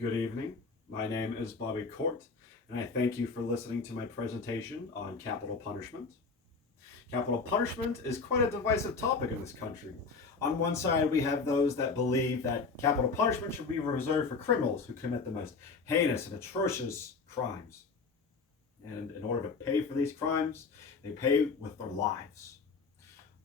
Good evening. My name is Bobby Court, and I thank you for listening to my presentation on capital punishment. Capital punishment is quite a divisive topic in this country. On one side, we have those that believe that capital punishment should be reserved for criminals who commit the most heinous and atrocious crimes. And in order to pay for these crimes, they pay with their lives.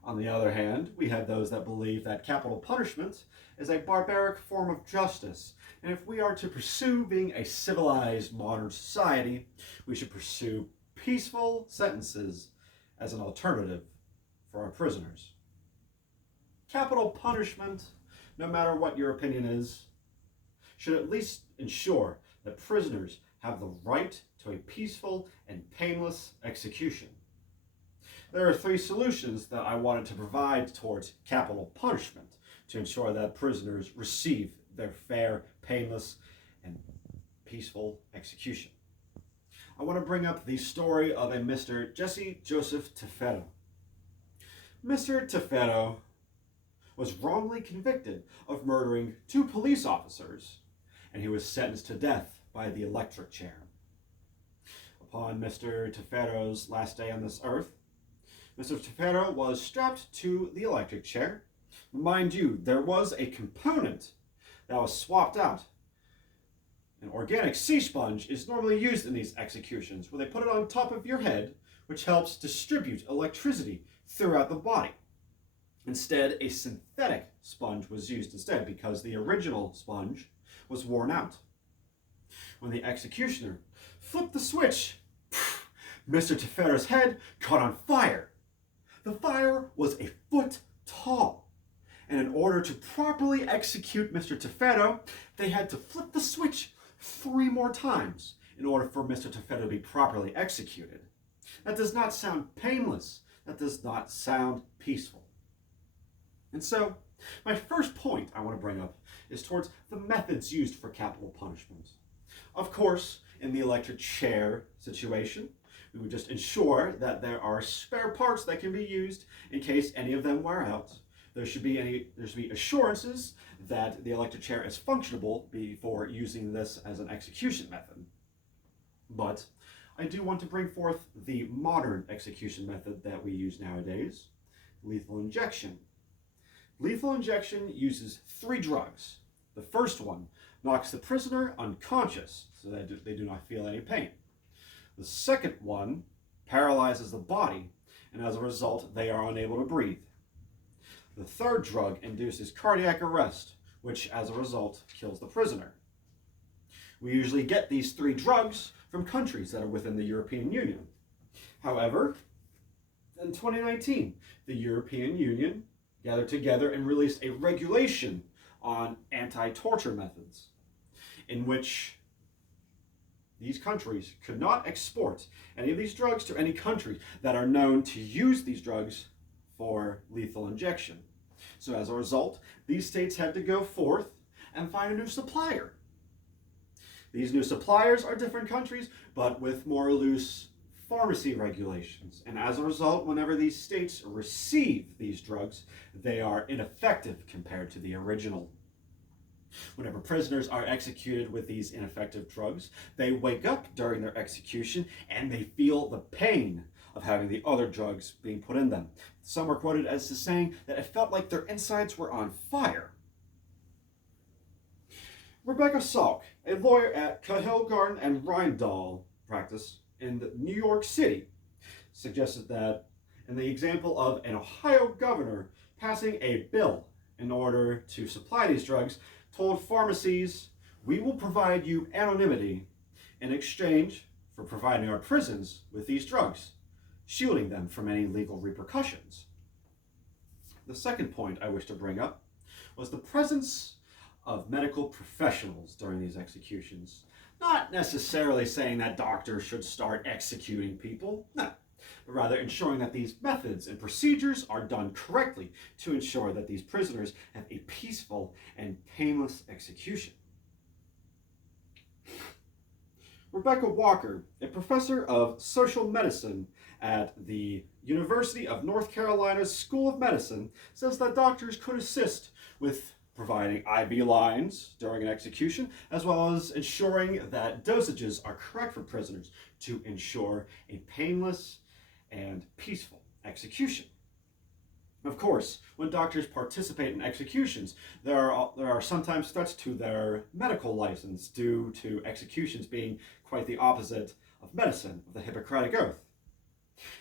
On the other hand, we have those that believe that capital punishment is a barbaric form of justice, and if we are to pursue being a civilized modern society, we should pursue peaceful sentences as an alternative for our prisoners. Capital punishment, no matter what your opinion is, should at least ensure that prisoners have the right to a peaceful and painless execution. There are three solutions that I wanted to provide towards capital punishment to ensure that prisoners receive their fair, painless, and peaceful execution. I want to bring up the story of a Mr. Jesse Joseph Tefero. Mr. Tefero was wrongly convicted of murdering 2 police officers, and he was sentenced to death by the electric chair. Upon Mr. Tefero's last day on this earth, Mr. Tefero was strapped to the electric chair. Mind you, there was a component that was swapped out. An organic sea sponge is normally used in these executions, where they put it on top of your head, which helps distribute electricity throughout the body. Instead, a synthetic sponge was used instead because the original sponge was worn out. When the executioner flipped the switch, Mr. Tefero's head caught on fire. The fire was a foot tall, and in order to properly execute Mr. Tefero, they had to flip the switch 3 more times in order for Mr. Tefero to be properly executed. That does not sound painless. That does not sound peaceful. And so, my first point I want to bring up is towards the methods used for capital punishment. Of course, in the electric chair situation, we would just ensure that there are spare parts that can be used in case any of them wear out. There should be assurances that the electric chair is functionable before using this as an execution method. But I do want to bring forth the modern execution method that we use nowadays, lethal injection. Lethal injection uses 3 drugs. The first one knocks the prisoner unconscious so that they do not feel any pain. The second one paralyzes the body, and as a result, they are unable to breathe. The third drug induces cardiac arrest, which as a result kills the prisoner. We usually get these 3 drugs from countries that are within the European Union. However, in 2019, the European Union gathered together and released a regulation on anti-torture methods, in which these countries could not export any of these drugs to any country that are known to use these drugs for lethal injection. So as a result, these states had to go forth and find a new supplier. These new suppliers are different countries, but with more loose pharmacy regulations. And as a result, whenever these states receive these drugs, they are ineffective compared to the original. Whenever prisoners are executed with these ineffective drugs, they wake up during their execution and they feel the pain of having the other drugs being put in them. Some are quoted as saying that it felt like their insides were on fire. Rebecca Salk, a lawyer at Cahill Garden and Reindahl practice in New York City, suggested that in the example of an Ohio governor passing a bill in order to supply these drugs, told pharmacies, "We will provide you anonymity in exchange for providing our prisons with these drugs, shielding them from any legal repercussions." The second point I wish to bring up was the presence of medical professionals during these executions. Not necessarily saying that doctors should start executing people, no, but rather ensuring that these methods and procedures are done correctly to ensure that these prisoners have a peaceful and painless execution. Rebecca Walker, a professor of social medicine at the University of North Carolina's School of Medicine, says that doctors could assist with providing IV lines during an execution, as well as ensuring that dosages are correct for prisoners to ensure a painless and peaceful execution. Of course, when doctors participate in executions, there are sometimes threats to their medical license due to executions being quite the opposite of medicine, of the Hippocratic Oath.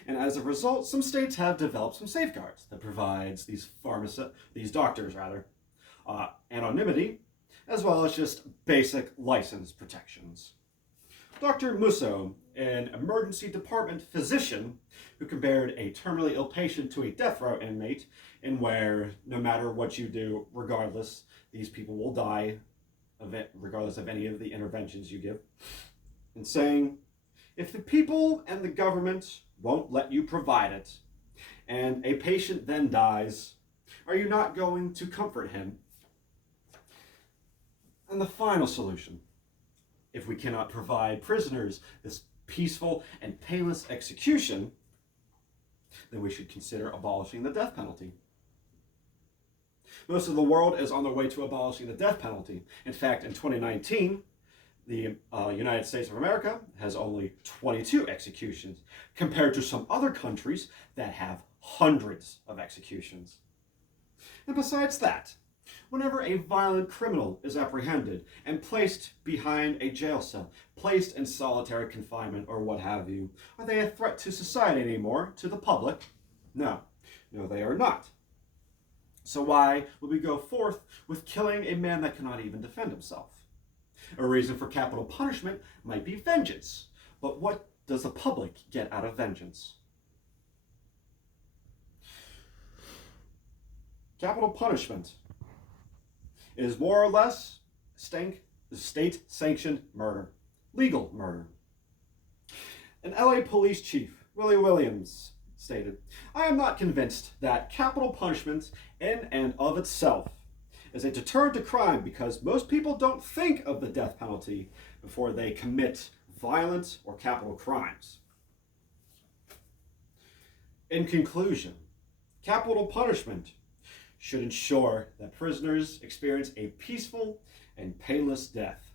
And as a result, some states have developed some safeguards that provides these doctors anonymity, as well as just basic license protections. Dr. Musso, an emergency department physician who compared a terminally ill patient to a death row inmate, in where no matter what you do, regardless, these people will die of it, regardless of any of the interventions you give, and saying, if the people and the government won't let you provide it, and a patient then dies, are you not going to comfort him? And the final solution, if we cannot provide prisoners this peaceful and painless execution, then we should consider abolishing the death penalty. Most of the world is on their way to abolishing the death penalty. In fact, in 2019, the United States of America has only 22 executions, compared to some other countries that have hundreds of executions. And besides that, whenever a violent criminal is apprehended and placed behind a jail cell, placed in solitary confinement or what have you, are they a threat to society anymore, to the public? No, they are not. So why would we go forth with killing a man that cannot even defend himself? A reason for capital punishment might be vengeance, but what does the public get out of vengeance? Capital punishment is more or less state-sanctioned murder, legal murder. An LA police chief, Willie Williams, stated, "I am not convinced that capital punishment in and of itself is a deterrent to crime because most people don't think of the death penalty before they commit violent or capital crimes." In conclusion, capital punishment should ensure that prisoners experience a peaceful and painless death.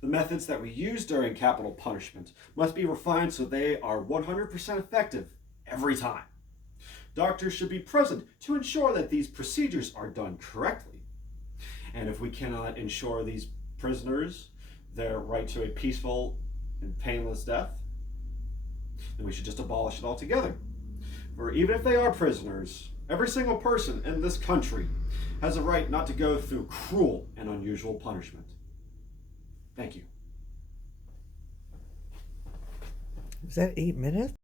The methods that we use during capital punishment must be refined so they are 100% effective every time. Doctors should be present to ensure that these procedures are done correctly. And if we cannot ensure these prisoners their right to a peaceful and painless death, then we should just abolish it altogether. For even if they are prisoners, every single person in this country has a right not to go through cruel and unusual punishment. Thank you. Is that 8 minutes?